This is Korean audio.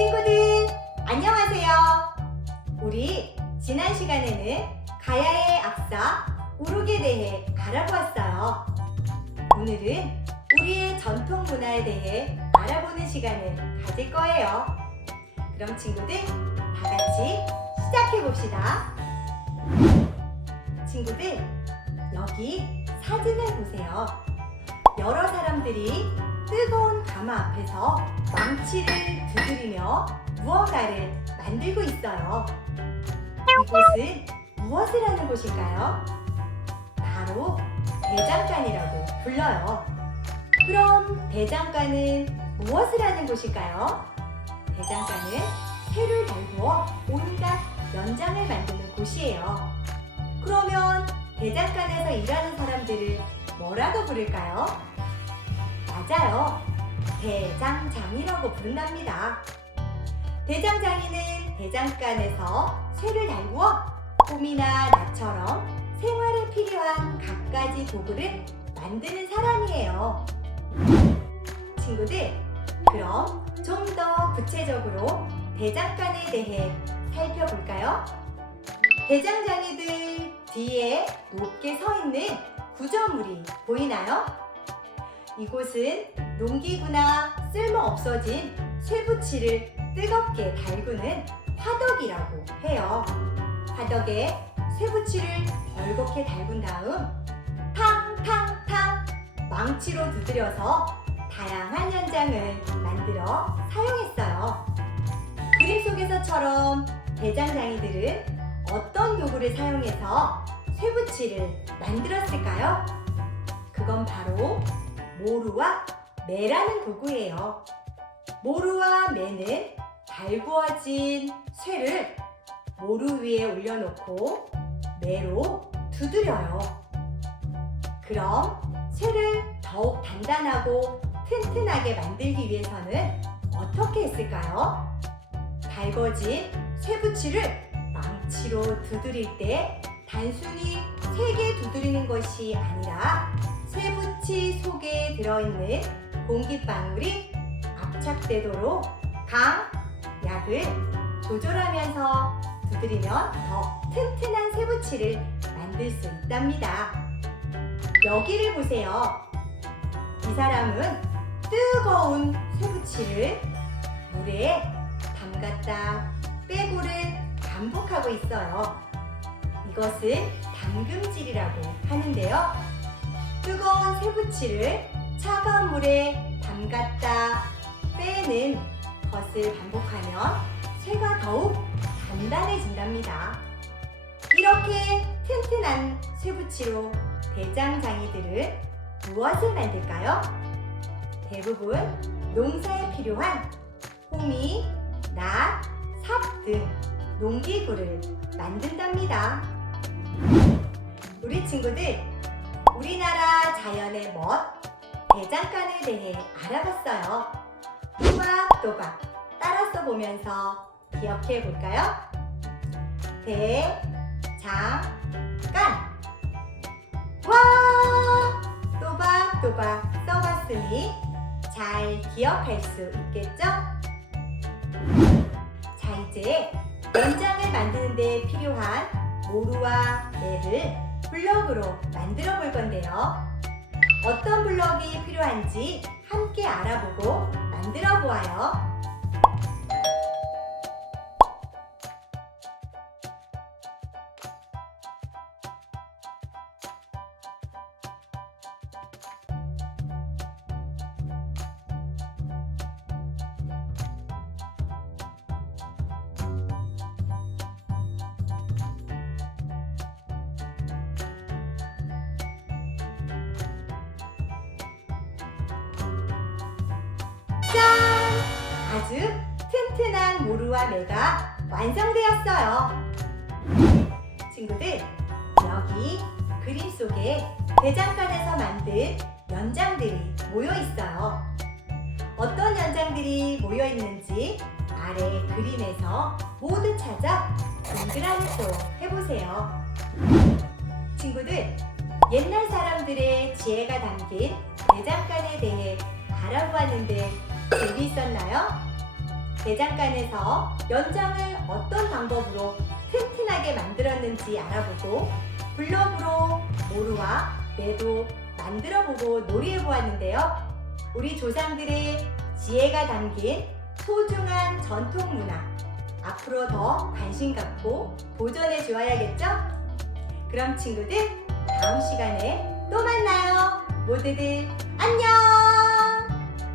친구들, 안녕하세요. 우리 지난 시간에는 가야의 악사 우룩에 대해 알아보았어요. 오늘은 우리의 전통 문화에 대해 알아보는 시간을 가질 거예요. 그럼 친구들, 다 같이 시작해 봅시다. 친구들, 여기 사진을 보세요. 여러 사람들이 뜨거운 가마 앞에서 망치를 두드리며 무언가를 만들고 있어요. 이곳은 무엇을 하는 곳일까요? 바로 대장간이라고 불러요. 그럼 대장간은 무엇을 하는 곳일까요? 대장간은 쇠를 달구어 온갖 연장을 만드는 곳이에요. 그러면 대장간에서 일하는 사람들을 뭐라고 부를까요? 맞아요. 대장장이라고 부른답니다. 대장장이는 대장간에서 쇠를 달구어 홈이나 나처럼 생활에 필요한 갖가지 도구를 만드는 사람이에요. 친구들, 그럼 좀 더 구체적으로 대장간에 대해 살펴볼까요? 대장장이들 뒤에 높게 서 있는 구조물이 보이나요? 이곳은 농기구나 쓸모없어진 쇠붙이를 뜨겁게 달구는 화덕이라고 해요. 화덕에 쇠붙이를 벌겋게 달군 다음 탕탕탕 망치로 두드려서 다양한 연장을 만들어 사용했어요. 그림 속에서처럼 대장장이들은 어떤 도구를 사용해서 쇠붙이를 만들었을까요? 그건 바로 모루와 매라는 도구예요. 모루와 매는 달구어진 쇠를 모루 위에 올려놓고 매로 두드려요. 그럼 쇠를 더욱 단단하고 튼튼하게 만들기 위해서는 어떻게 했을까요? 달궈진 쇠붙이를 망치로 두드릴 때 단순히 세게 두드리는 것이 아니라 쇠붙이 속에 들어있는 공기방울이 압착되도록 강, 약을 조절하면서 두드리면 더 튼튼한 쇠붙이를 만들 수 있답니다. 여기를 보세요. 이 사람은 뜨거운 쇠붙이를 물에 담갔다 빼고를 반복하고 있어요. 이것을 담금질이라고 하는데요. 뜨거운 쇠붙이를 차가운 물에 담갔다 빼는 것을 반복하면 쇠가 더욱 단단해진답니다. 이렇게 튼튼한 쇠붙이로 대장장이들은 무엇을 만들까요? 대부분 농사에 필요한 호미, 낫, 삽 등 농기구를 만든답니다. 우리 친구들, 우리나라 자연의 멋, 대장간에 대해 알아봤어요. 또박또박 따라 써보면서 기억해 볼까요? 대장간 와! 또박또박 써봤으니 잘 기억할 수 있겠죠? 자, 이제 연장을 만드는 데 필요한 모루와 매를 블럭으로 만들어 볼 건데요. 어떤 블럭이 필요한지 함께 알아보고 만들어 보아요. 아주 튼튼한 모루와 매가 완성되었어요. 친구들, 여기 그림 속에 대장간에서 만든 연장들이 모여 있어요. 어떤 연장들이 모여 있는지 아래 그림에서 모두 찾아 동그라미 또 해보세요. 친구들, 옛날 사람들의 지혜가 담긴 대장간에 대해 알아보았는데 재미있었나요? 대장간에서 연장을 어떤 방법으로 튼튼하게 만들었는지 알아보고 블럭으로 모루와 매도 만들어 보고 놀이해 보았는데요. 우리 조상들의 지혜가 담긴 소중한 전통 문화 앞으로 더 관심 갖고 보존해 주어야겠죠? 그럼 친구들 다음 시간에 또 만나요. 모두들 안녕!